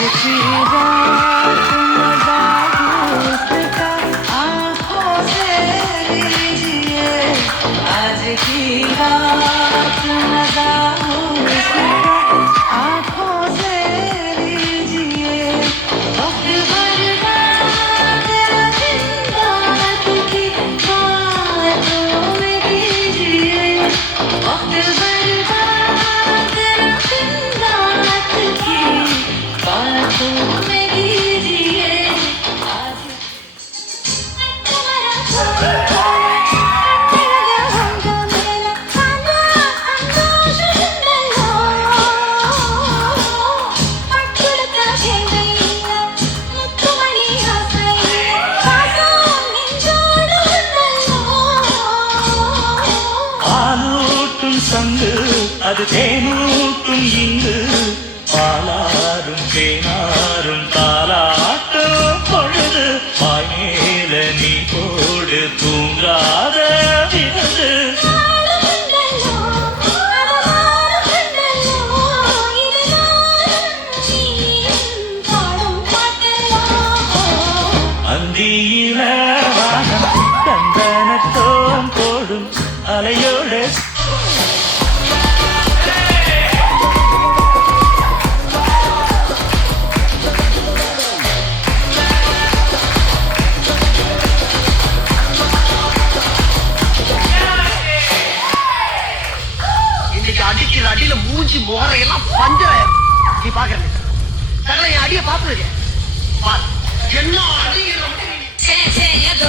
की रात मजा उसका आंखों से लीजिए आज की रात मजा उसका आंखों से लीजिए वक्त बर्बाद रात की बातों में कीजिए वक्त बर्बाद रात की बातों में कीजिए आज பாலூட்டும் சங்கு அது தேனூட்டும் இங்கு பாலாரும் தேனாரும் தாலாட்டும் பொழுது வாய்மேல நீ போடு தூங்காத விருந்து அந்தியில வானம் கந்தனத்தோம் போடும் அலையோட இன்னைக்கு அடிக்கிற அடியில மூஞ்சி மோரையெல்லாம் பஞ்சராயம் நீ பாக்குறது சகல என் அடிய பாத்துருக்க என்ன அடி से ये तो